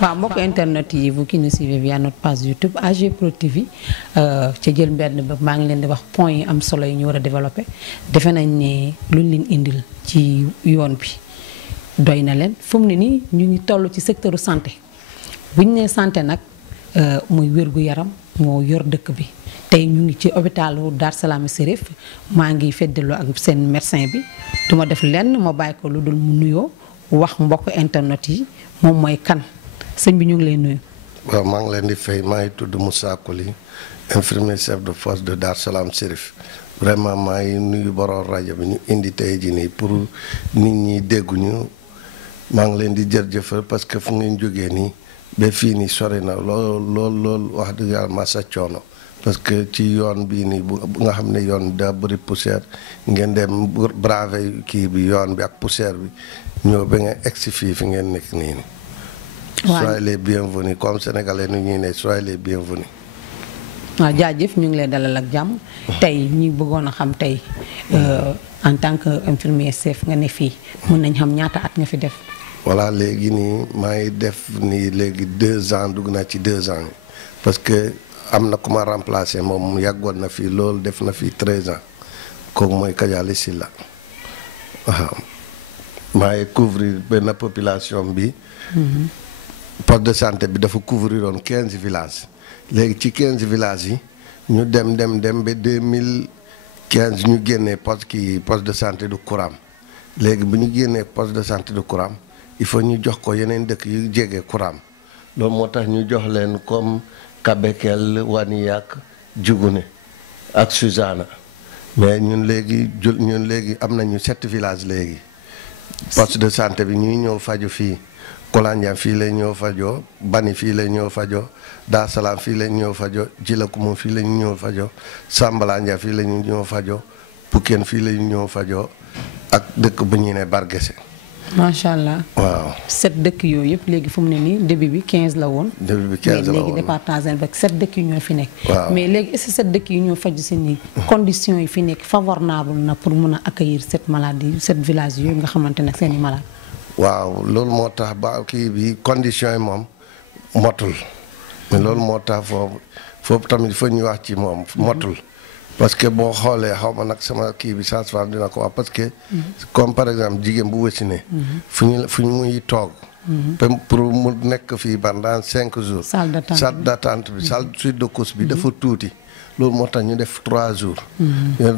waaw mbokk internet yi vous qui nous suivez via notre page YouTube AG Pro TV ca jël mbenn ba maa ngi leen di wax point yi am solo yi ñu war a développé defe nañ ne luñ leen indil ci yoon bi doy na leen fu mu ne nii ñu ngi toll ci secteur santé bu ñu nee santé nag muy wér-gu-yaram moo yor dëkk bi tey ñu ngi ci hôpitalu Dar Salam Chérif maa ngi feddaloo ak seen médecin bi duma def lenn ma bàyyi ko lu dul mu nuyoo wax mbokk internet yi moom mooy kan sëñ bi ñu ngi lay nuyu. waaw maa ngi leen di fay maa ngi tudd Moussa Koli infirmier chef de poste de Dar Salam Chérif vraiment maa ngi nuyu borom rajo bi ñu indi tey jii nii pour nit ñi dégguñu maa ngi leen di jërëjëfal parce que fu ngeen jógee nii ba fii nii sori na lool wax dëgg yàlla masa coono parce que ci yoon bii nii bu nga xam ne yoon daa bëri poussière ngeen dem braver kii bi yoon bi ak poussière bi ñëw ba nga egsi fii fi ngeen nekk nii. soyez les bienvenus comme sénégalais nu ñuy ne soyez les bienvenus. waaw jaajëf ñu ngi lay dalal ak jàmm. tey ñi bëggoon a xam tey en tant que infirmier chef nga ne fii mën nañ xam ñaata at nga fi def. voilà léegi nii maa ngi def nii léegi 2 ans dugg naa ci 2 ans parce que am na ku ma remplacé moom yàggoon na fii loolu def na fii 13 ans kooku mooy Kadiali Silla waaw maa ngi couvrir benn population bi. poste de santé bi dafa couvrir woon 15 villages léegi ci 15 villages yi ñu dem ba 2015 ñu génnee poste de santé du Kouram léegi bu ñu génnee poste de santé du Kouram il faut ñu jox ko yeneen dëkk yu jege Kouram loolu moo tax ñu jox leen comme Kabekel Waniyak Djugune ak Suzana mais ñun léegi am nañu 7 villages léegi poste de santé bi ñuy ñëw faju fii Kolandian fii la ñëw fajoo Bani fii la ñëw fajoo Dar Salam fii la ñëw fajoo Djilakumu fii la ñëw fajoo Sambalanja fii la ñëw fajoo Puken fii la ñëw fajoo ak dëkk bu ñuy ne Bargese. macha allah waaw 7 dëkk yooyu yëpp léegi fu mu ne nii début bi 15 la woon. début bi 15 la woon mais léegi département rek 7 dëkk yi ñoo fi nekk. waaw mais léegi est-ce que 7 dëkk yi ñoo faju si nii. conditions yi fi nekk favorable na pour mun a accueillir 7 maladies 7 villages yooyu nga xamante ne seen i malades. waaw loolu moo tax ba kii bi conditions yi moom motul mais loolu moo tax foofu tamit fa ñu wax ci moom motul parce que boo xoolee xaw ma nag sama kii bi sage-femme dina ko wax parce que comme par exemple jigéen bu wësine fu ñu muy toog pour mu nekk fii pendant 5 jours salle d'attente bi salle suite de course bi dafa tuuti loolu moo tax ñu def 3 jours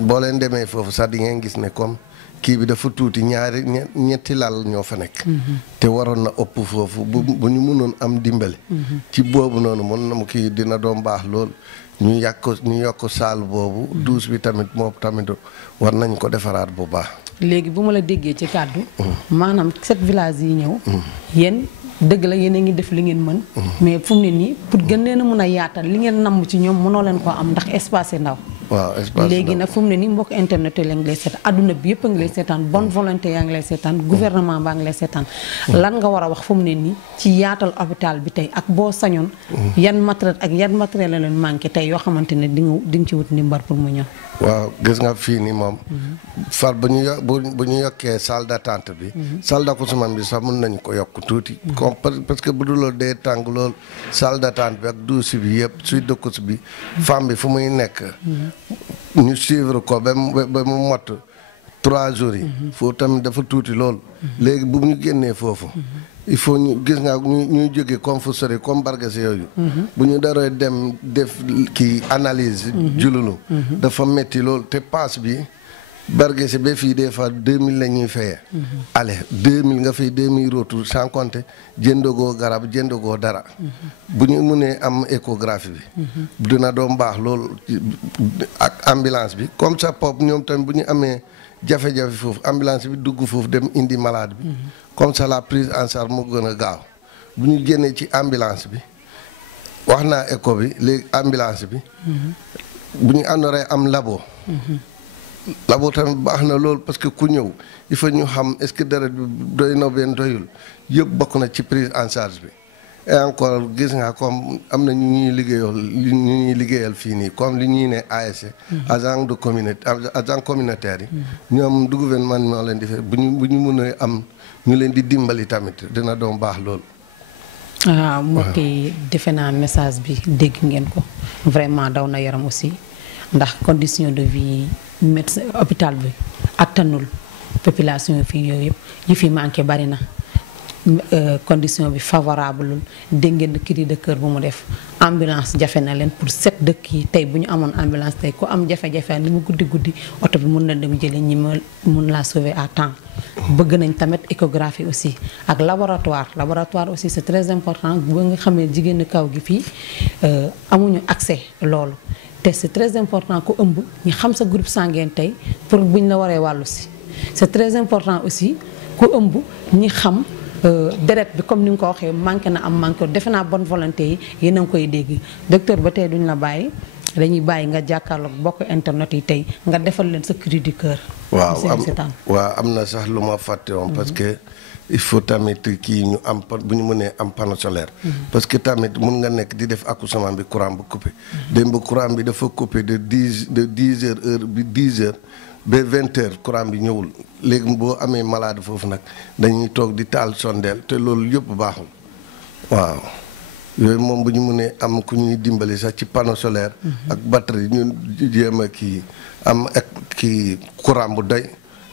boo leen demee foofu sax di ngeen gis ne comme kii bi dafa tuuti ñetti lal ñoo fa nekk te waroon na ëpp foofu bu ñu mënoon am dimbali ci boobu noonu mën na mu kii dina doon baax lool ñu yokk saal boobu douche bi tamit moom tamit war nañ ko defaraat bu baax. léegi bu ma la déggee ci kàddu maanaam 7 villages yi ñëw yéen dëgg la yéen a ngi def li ngeen mën mais fu mu ne nii pour gën leen a mën a yaatal li ngeen namm ci ñoom mënoo leen ko am ndax espace ndaw. waaw espace léegi nag fu mu ne nii mbokk internet yi la ngi lay seetaan adduna bi yëpp a ngi lay seetaan bonne volonté yaa ngi lay seetaan gouvernement baa ngi lay seetaan lan nga war a wax fu mu ne nii ci yaatal hôpital bi tey ak boo sañoon yan matériel la leen manqué tey yoo xamante ne di nga ci wut ndimbal pour mu ñëw. waaw gis nga fii nii moom far bu ñu yokkee salle d'attente bi salle d'accouchement bi sax mën nañu ko yokk tuuti parce que bu dul loolu dee tàng lool salle d'attente bi ak douche bi yëpp suite de couche bi femme bi fu muy nekk ñu suivre ko ba mu mot 3 jours yi foofu tamit dafa tuuti lool léegi bu ñu génnee foofu il faut ñu gis nga ñuy jógee comme fu sori comme Bargase yooyu bu ñu daree dem def kii analyse jululu dafa metti lool te passe bi Bargase ba fii des fois 2000 la ñuy fayee allez 2000 nga fay 2000 retour sans compter jëndagoo garab jëndagoo dara bu ñu mënee am échographie bi dina doon baax lool ak ambulance bi comme ça pop ñoom tamit bu ñu amee jafe-jafe foofu ambulance bi dugg foofu dem indi malade bi comme ça la prise en charge moo gën a gaaw bu ñu génnee ci ambulance bi wax naa écho bi léegi ambulance bi bu ñu àndooree am labo tamit baax na loolu parce que ku ñëw il faut ñu xam est-ce que deret bi doy na benn doyul yëpp bokk na ci prise en charge bi et encore gis nga comme am na ñu ñuy liggéeyal fii nii comme li ñuy ne ASC agent de communauté agent communautaire yi ñoom du gouvernement moo leen di fay bu ñu mën a am ñu leen di dimbali tamit dina doon baax loolu waaw mbokk yi defe naa message bi dégg ngeen ko vraiment daw na yaram aussi ndax condition de vie médecin hôpital bi attanul population fii yooyu yëpp yi fi manqué bari na condition bi favorable dégg ngeen cri de cœur bu mu def ambulance jafe na leen pour 7 dëkk yi tey bu ñu amoon ambulance tey ku am jafe-jafe li mu guddi guddi oto bi mun na dem jëli ñi ma mun laa sauver à temps. bëgg nañ tamit échographie aussi ak laboratoire aussi c'est très important ba nga xamee jigéenu kaw gi fii amuñu accès loolu te c'est très important ku ëmb ñu xam sa groupe sanguin tey pour buñ la waree wàllu si c'est très important aussi ku ëmb ñi xam deret bi comme ni nga ko waxee manqué na am manqué defe naa bonne volonté yi yéen a ngi koy dégg docteur ba tey duñ la bàyyi dañuy bàyyi nga jàkkaarloog bokk internet yi tey nga defal leen sa cri du cœur. waaw am na sax lu ma fàtte woon parce que il faut tamit kii ñu am bu ñu mënee am panneau solaire. parce que tamit mun nga nekk di def accouchement bi courant bu coupé. démb courant bi dafa coupé de 10 heures bi 10 heures. ba 20 heures courant bi ñëwul léegi boo amee malade foofu nag dañuy toog di taal sondeel te loolu yëpp baaxul waaw yooyu moom bu ñu mënee am ku ñuy dimbali sax ci panneau solaire. ak batterie ñu jéem a kii am ak kii courant bu doy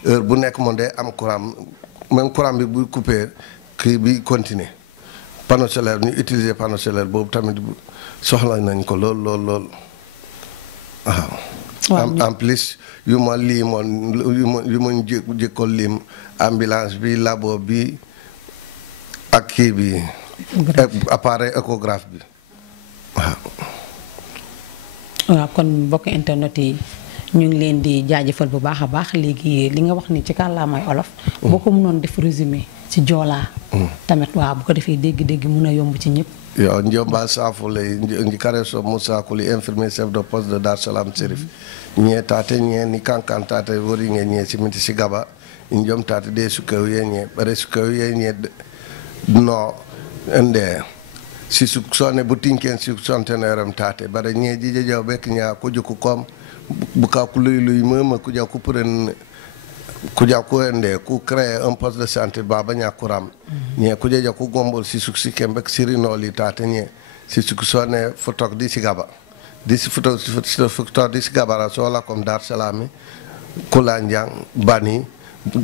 heure bu nekk moom day am courant même courant bi bu coupé kii bi continuer panneau solaire ñu utiliser panneau solaire boobu tamit soxla nañ ko lool waaw. en plus yu ma liimoon yu ma jëkkoon lim ambulance bi labo bi ak kii bi appareil échographe bi waaw kon mbokk internet yi ñu ngi leen di jaajëfal bu baax a baax léegi li nga wax ni ci kàllaamay olof boo ko mënoon def résumé ci joolaa tamit waaw bu ko defee dégg-dégg mun a yomb ci ñëpp. yo njomba safule njikare so Moussa Kuli infirmier chef de poste de Dar Salam Serif ñe tate ñe ni kankan tate wori nge ñe simiti sigaba njom tate de sukaw ye ñe bare sukaw ye ñe no ende si su sone butinken si sonteneram tate bare ñe jije jaw bek nya ko juku kom bu ka ku luy mama ku jaw ku puren ku jaw ko ende ku créer un poste de santé baba nya kuram ñe ku jeja ku gombol si suksi kembek sirinoli tate ñe si su sone fotok di sigaba di si fotok di sigaba ra sola comme Dar Salami Kulanjang Bani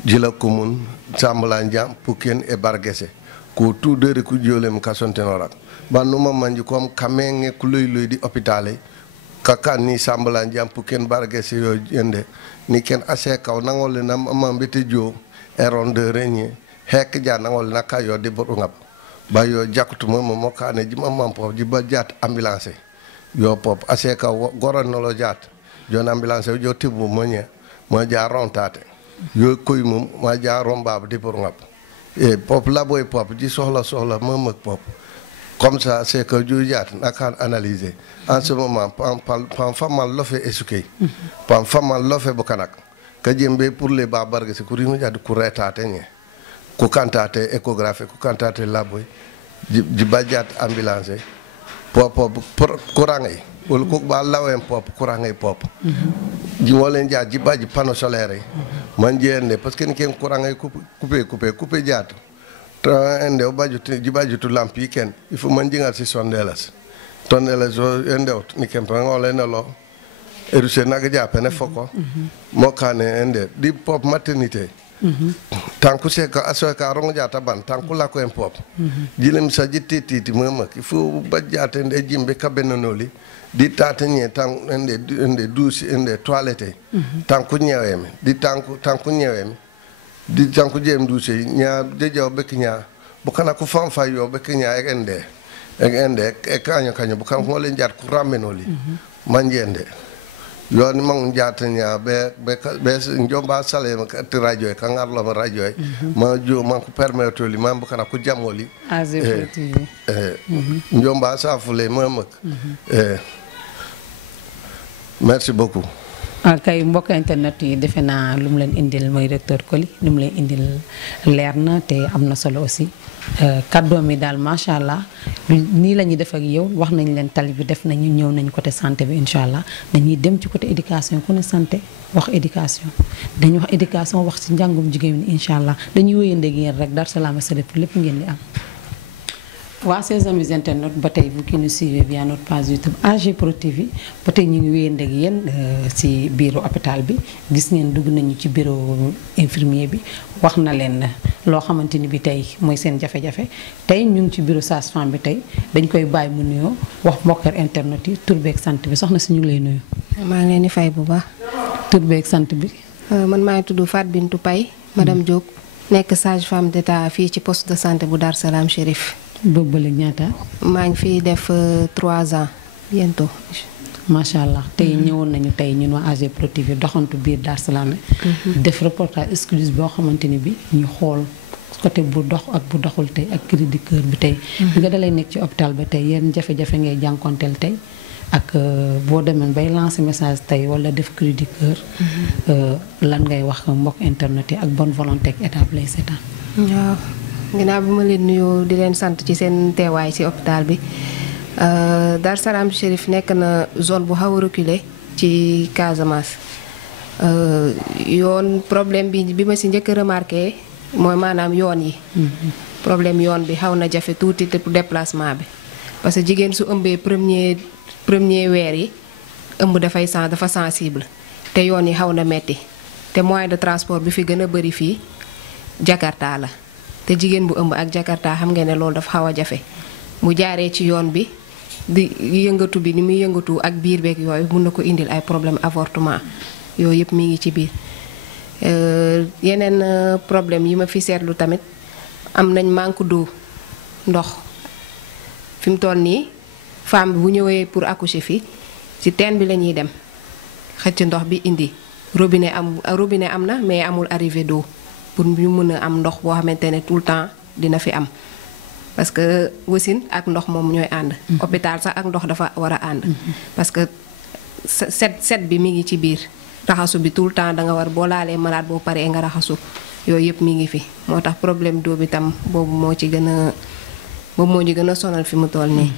Jila Kumun Sambalanjang Puken et Bargese ku tout de ku jolem ka sontenorak ba numa manji comme kamenge ku luy di hôpital kaka ni Sambalanjang Puken Bargese yo yende ni ken ase kaw nangol na mama mbete jo eronde reñe hek ja nangol naka yo de botu ngab ba yo jakutu mo kane ji mamam pop ji ba jat ambulance yo pop ase kaw goron no lo jat jon ambulance jo tibu mo ñe mo ja rontate yo koy mum ma ja romba de botu ngab e pop la boy pop ji soxla mom ak pop comme ça c'est que ju jat naka analyser en ce moment pam famal lo fe esukay pam famal lo fe bokanak ka jembe pour les babargue c'est ko rimu jad ku retate ñe ku kantate échographie ku kantate laboy di bajat ambulance pop courant yi wala ko ba lawem pop courant yi pop ji wolen jat ji baji panneau solaire man jende parce que ni ken courant yi coupé jat tra ende baju ji baju tu lampi ken il faut man jingal si sondelas tondelas ende ni ken ngole na lo eruse naga japene foko mo kane ende di pop maternité tanku se ka aso ka rongo jata ban tanku la ko en pop jilem sa jitti mama il faut bajjate ende jimbe kabenonoli di tatenye tan ende douce ende toilette tanku nyeweme di tanku nyeweme di tanku jem douce nya dejaw bek nya bu kana ko fam fay yo bek nya ende e kanyo bu kan ko len jat ku ramenoli manjende yoni mang jatanya be njomba sale ma ka radio ka ngarlo ma radio ma jo man ko permettre li man bukana ko jamoli njomba safule mamak merci beaucoup kay mbokk internet yi defe naa lu mu leen indil mooy docteur Coly lu mu leen indil leer na te am na solo aussi kàddoom yi daal macha allah nii la ñuy def ak yow wax nañ leen tali bi def nañu ñëw nañ côté santé bi incha allah dañuy dem ci côté éducation ku ne santé wax éducation dañuy wax éducation wax ci njàngum jigéen ñi incha allah dañuy wéyandeeg yéen rek Dar Salam Serif lépp ngeen di am. waa ses amis internautes ba tey vous qui nous suivez via notre page YouTube AG Pro TV ba tey ñu ngi wéyandoo ak yéen ci biiru hôpital bi gis ngeen dugg nañu ci bureau infirmier bi wax na leen loo xamante ni bi tey mooy seen jafe-jafe tey ñu ngi ci bureau sage-femme bi tey dañ koy bàyyi mu nuyoo wax mbokkar internet yi tur beeg sant bi soxna si ñu ngi lay nuyu. maa ngi leen di fay bu baax. tur beeg sant bi. man maa ngi tudd Fatou Bintou Paye madame Diop nekk sage-femme d'état fii ci poste de santé bu Dar Salam Chérif. boobu ba léegi ñaata. maa ngi fiy def 3 ans bientôt. macha allah tey ñëwoon nañu tey ñun waa AG Pro TV doxantu biir Dar Salam def reportage exclusif boo xamante ni bi ñu xool côté bu dox ak bu doxul tey ak cri du cœur bi tey. bi nga dalay nekk ci hôpital ba tey yenn jafe-jafe ngay jànkonteel tey ak boo demee bay lancer message tey wala def cri du cœur. lan ngay wax mbokk internet yi ak bonne volonté ak état bi lay seetaan. waaw. ginnaaw bi ma leen nuyoo di leen sant ci seen teewaay ci hôpital bi Dar Salam Chérif nekk na zone bu xaw a reculé ci Casamance yoon problème bi ma ci njëkk a remarqué mooy maanaam yoon yi. problème yoon bi xaw na jafe tuuti te déplacement bi parce que jigéen su ëmbee premier weer yi ëmb dafa sensible te yoon yi xaw na metti te moyen de transport bi fi gën a bari fii Jakarta la. te jigéen bu ëmb ak Jakarta xam ngeen ne loolu dafa xaw a jafe mu jaaree ci yoon bi di yëngatu bi ni muy yëngatu ak biir beeg yooyu mun na ko indil ay problème avortement yooyu yëpp mi ngi ci biir. yeneen problème yi ma fi seetlu tamit am nañ manque d'eau ndox fi mu toll nii femme bi bu ñëwee pour accoucher fii ci teen bi la ñuy dem xëcc ndox bi indi robinet am na mais amul arrivée d'eau pour ñu mën a am ndox boo xamante ne tout le temps dina fi am parce que wasin ak ndox moom ñooy ànd. hôpital sax ak ndox dafa war a ànd. parce que set bi mi ngi ci biir raxasu bi tout le temps da nga war boo laalee malade boo paree nga raxasu yooyu yëpp mi ngi fi moo tax problème d'eau bi tam boobu moo ñu gën a sonal fi mu toll nii.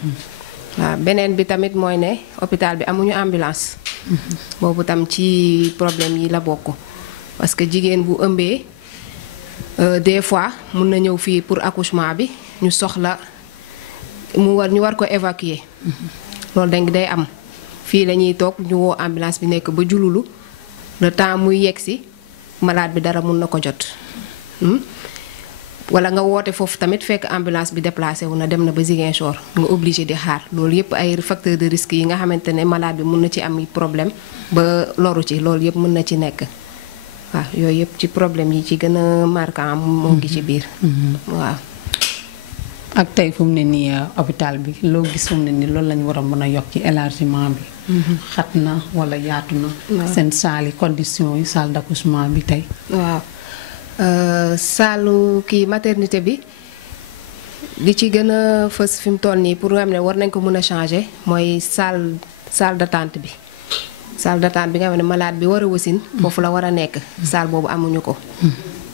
waaw beneen bi tamit mooy ne hôpital bi amuñu ambulance. boobu tam ci problème yi la bokk parce que jigéen bu ëmbee. Des fois mun na ñëw fii pour accouchement bi ñu soxla ñu war ko évacuer loolu dañ day am fii la ñuy toog ñu woo ambulance bi nekk ba jululu le temps muy yegsi malade bi dara mun na ko jot wala nga woote foofu tamit fekk ambulance bi déplacé wu na dem na ba Ziguinchor nga obligé di xaar loolu yëpp ay facteur de risque yi nga xamante ne malade bi mun na ci am problème ba loru ci loolu yëpp mun na ci nekk waaw yooyu yëpp ci problème yi ci gën a marquant moo ngi ci biir. waaw. ak tey fu mu ne nii hôpital bi loo gis fu mu ne nii loolu lañu war a mën a yokk ci élargissement bi. xat na wala yaatu na. seen salle yi conditions yi salle d'accouchement bi tey. waaw salle kii maternité bi li ci gën a fës fi mu toll nii pour nga xam ne war nañ ko mën a changer mooy salle d'attente bi. salle d'attente bi nga xam ne malade bi war a wasin foofu la war a nekk salle boobu amuñu ko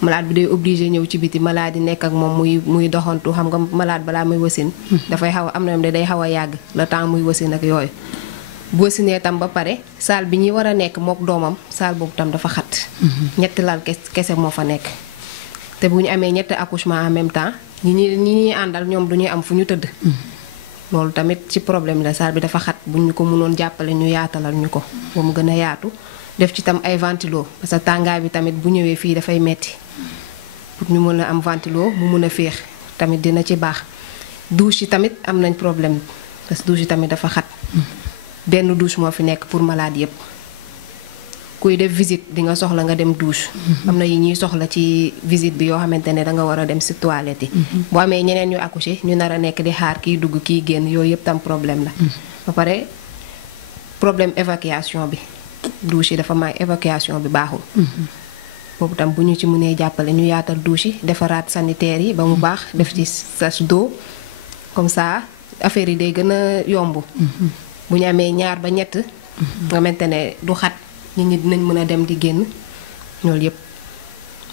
malade bi day obligé ñëw ci biti malade yi nekk ak moom muy doxantu xam nga malade balaa muy wasin dafay xaw a am na ne day xaw a yàgg le temps muy wasin ak yooyu bu wasinee tam ba pare salle bi ñi war a nekk mook doomam salle boobu tam dafa xat ñetti lal kese moo fa nekk te bu ñu amee ñetti accouchement en même temps ñi ñuy àndal ñoom du ñuy am fu ñu tëdd loolu tamit ci problème la salle bi dafa xat bu ñu ko mënoon jàppale ñu yaatalal ñu ko ba mu gën a yaatu def ci tam ay ventilo parce que tàngaay bi tamit bu ñëwee fii dafay metti pour ñu mën a am ventilo mu mën a féex tamit dina ci baax douche yi tamit am nañ problème parce que douche yi tamit dafa xat benn douche moo fi nekk pour malade yépp kuy def visite di nga soxla nga dem douche am na yi ñuy soxla ci visite bi yoo xamante ne da nga war a dem ci toilette yi boo amee ñeneen ñu accoucher ñu nar a nekk di xaar kiy dugg kiy génn yooyu yëpp tam problème la ba pare problème évacuation bi douche yi dafa may évacuation bi baaxul boobu tam bu ñu ci mënee jàppale ñu yaatal douche yi defaraat sanitaire yi ba mu baax def ci sach d'eau comme ça affaire yi day gën a yomb bu ñu amee ñaar ba ñett nga xamante ne du xat nit ñi dinañ mën a dem di génn loolu yëpp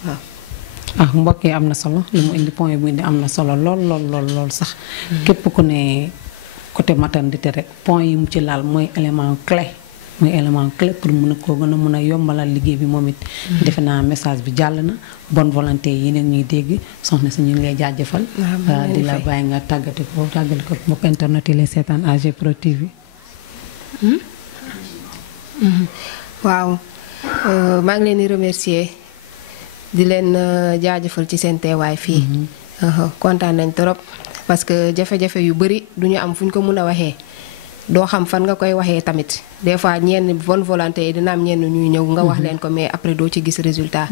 waaw. mbokk yi am na solo li mu indi point bu indi am na solo lool sax. képp ku ne côté maternité rek point yi mu ci laal mooy élément clé muy élément clé pour mun a koo gën a mun a yombalal liggéey bi moom it. defe naa message bi jàll na bonne volonté yi neen ñuy dégg soxna si ñu ngi lay jaajëfal. di la bàyyi nga tàggati ko mbokk internet yi lay seetaan AG Pro TV. waaw maa ngi leen di remercier di leen jaajëfal ci seen teewaay fii. kontaan nañ trop parce que jafe-jafe yu bari duñu am fu ñu ko mën a waxee doo xam fan nga koy waxee tamit des fois ñenn bonne volonté yi dina am ñenn ñuy ñëw nga wax leen ko mais après doo ci gis résultat.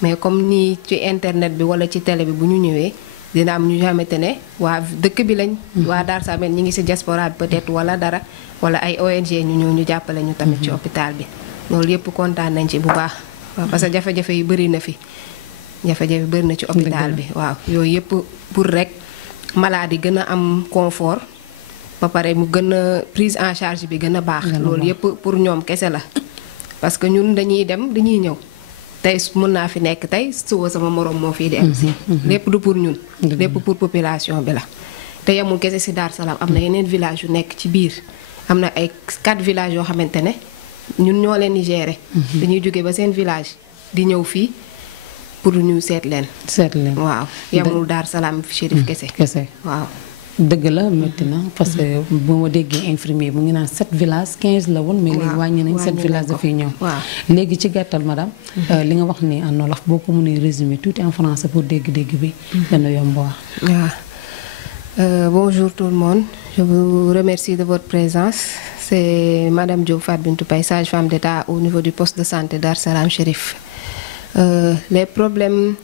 mais comme nii ci internet bi wala ci télé bi bu ñu ñëwee dina am ñu xamante ne waa dëkk bi lañ. waa Darou Salam ñi ngi ci diaspora bi peut-être wala dara wala ay ONG ñu ñëw ñu jàppale ñu tamit ci hôpital bi loolu yëpp kontaan nañ ci bu baax. waaw parce que jafe-jafe yu bari na fi. jafe-jafe bëri na ci hôpital bi waaw yooyu yëpp pour rek malade yi gën a am confort ba pare mu gën a prise en charge bi gën a baax loolu yëpp pour ñoom kese la parce que ñun dañuy dem dañuy ñëw tey mën naa fi nekk tey suba sama morom moo fii di am si lépp du pour ñun lépp pour population bi la te yemul kese si Darou Salam am na yeneen village yu nekk ci biir am na ay 4 villages yoo xamante ne ñun ñoo leen di gérer dañuy jóge ba seen village di ñëw fii pour ñu seet leen. waaw yamul Darou Salam Chérif kese waaw. dëgg la métti na parce que bu ma déggee infirmier mu ngi naan 7 villages 15 la woon. mais léegi wàññi nañ 7 villages dafay ñëw. léegi ci gàttal madame. li nga wax ni en wolof boo ko mënee résumer tout en français pour dégg-dégg bi. dana yomb wax. waaw bonjour tout le monde je vous remercie de votre présence c'est madame Diop Fatou Bintou Paye sage-femme d'État au niveau du poste de santé Darou Salam Chérif. Les problèmes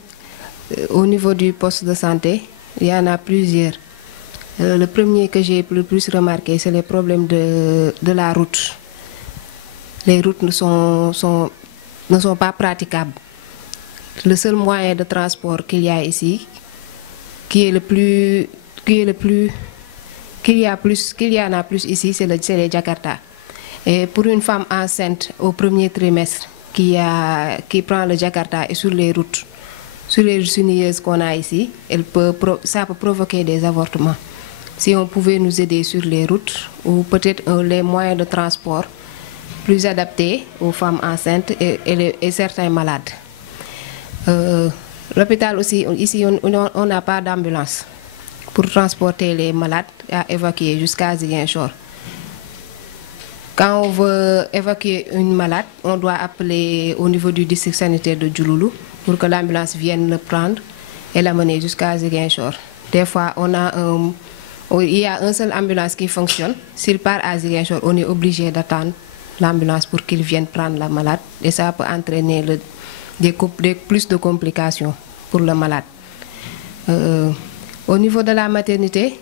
au niveau du poste de santé, il y en a plusieurs. Le premier que j'ai le plus remarqué, c'est les problèmes de la route. Les routes ne sont pas praticables. Le seul moyen de transport qu'il y a ici, qu'il y en a plus ici, c'est les Jakarta. Et pour une femme enceinte au premier trimestre, qui prend le Jakarta et sur les routes, sur les sinueuses qu'on a ici, ça peut provoquer des avortements. Si on pouvait nous aider sur les routes ou peut-être les moyens de transport plus adaptés aux femmes enceintes et certains malades. L'hôpital aussi, ici on n'a pas d'ambulance pour transporter les malades à évacuer jusqu'à Ziguinchor. Quand on veut évacuer une malade, on doit appeler au niveau du district sanitaire de Diouloulou pour que l'ambulance vienne le prendre et l'amener jusqu'à Ziguinchor. Des fois, il y a un seul ambulance qui fonctionne. S'il part à Ziguinchor, on est obligé d'attendre l'ambulance pour qu'il vienne prendre la malade. Et ça peut entraîner plus de complications pour le malade. Au niveau de la maternité,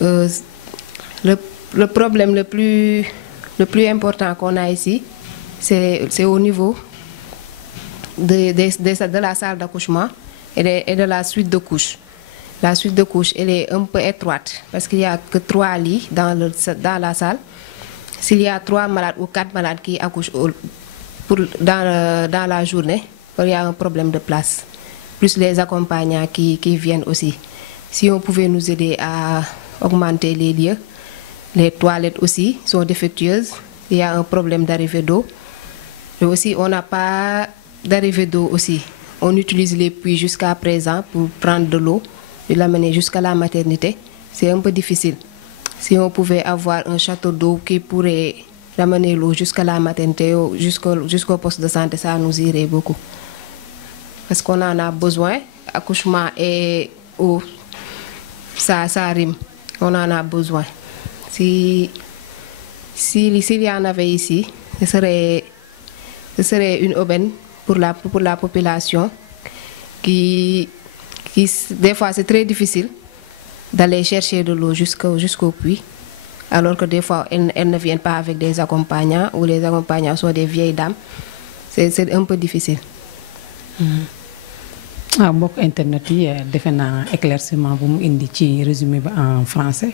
le problème le plus important qu'on a ici, c'est au niveau de la salle d'accouchement et de la suite de couches. La suite de couches, elle est un peu étroite parce qu'il n'y a que 3 lits dans la salle. S'il y a 3 malades ou 4 malades qui accouchent dans la journée, il y a un problème de place. Plus les accompagnants qui viennent aussi. Si on pouvait nous aider à augmenter les lieux, les toilettes aussi sont défectueuses. Il y a un problème d'arrivée d'eau. Et aussi, on n'a pas d'arrivée d'eau aussi. On utilise les puits jusqu'à présent pour prendre de l'eau et l'amener jusqu'à la maternité. C'est un peu difficile. Si on pouvait avoir un château d'eau qui pourrait ramener l'eau jusqu'à la maternité, jusqu'au poste de santé, ça nous irait beaucoup. Parce qu'on en a besoin. Accouchement et eau, ça rime. On en a besoin. S'il y en avait ici, ce serait une aubaine pour la population qui des fois c'est très difficile d'aller chercher de l'eau jusqu'au puits, alors que des fois elles ne viennent pas avec des accompagnants ou les accompagnants sont des vieilles dames. C'est un peu difficile. mbokk internet yi defe naa éclaircissement bu mu indi ci résumé bi en français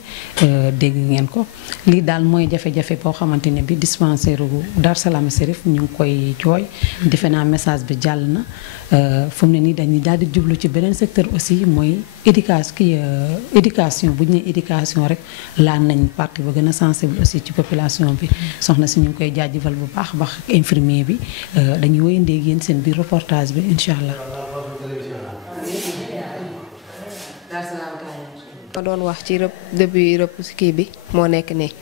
dégg ngeen ko lii daal mooy jafe-jafe boo xamante ne bi dispensaire Dar Salam Chérif ñu ngi koy jooy defe naa message bi jàll na fu mu ne nii dañuy daal di jublu ci beneen secteur aussi mooy éducation bu ñu nee éducation rek laan nañ partie ba gën a sensible aussi ci population bi soxna si ñu ngi koy jaajëfal bu baax a baax ak infirmier bi dañuy wéyandee ak yéen seen biir reportage bi incha allah. ma doon wax ci depuis kii bi moo nekk nii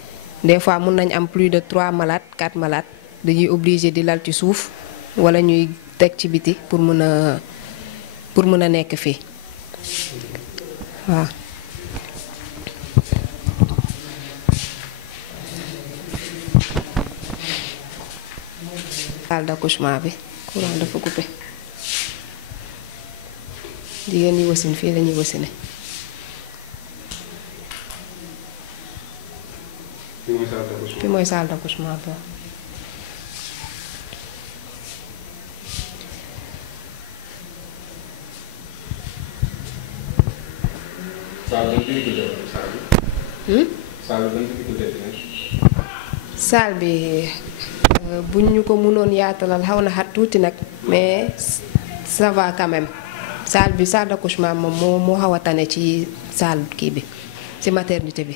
des fois mun nañ am plus de 3 malades 4 malades dañuy obligé di lal ci suuf wala ñuy teg ci biti pour mën a nekk fii waaw. salle d'accouchement bi courant dafa coupé jigéen ñi wasin fii lañuy wasine. fi mooy salle d'accouchement bi. salle bi buñ ñu ko mënoon yaatalal xaw na xat tuuti nag mais ça va quand même salle bi salle d'accouchement moom moo xaw a tane ci salle kii bi ci maternité bi.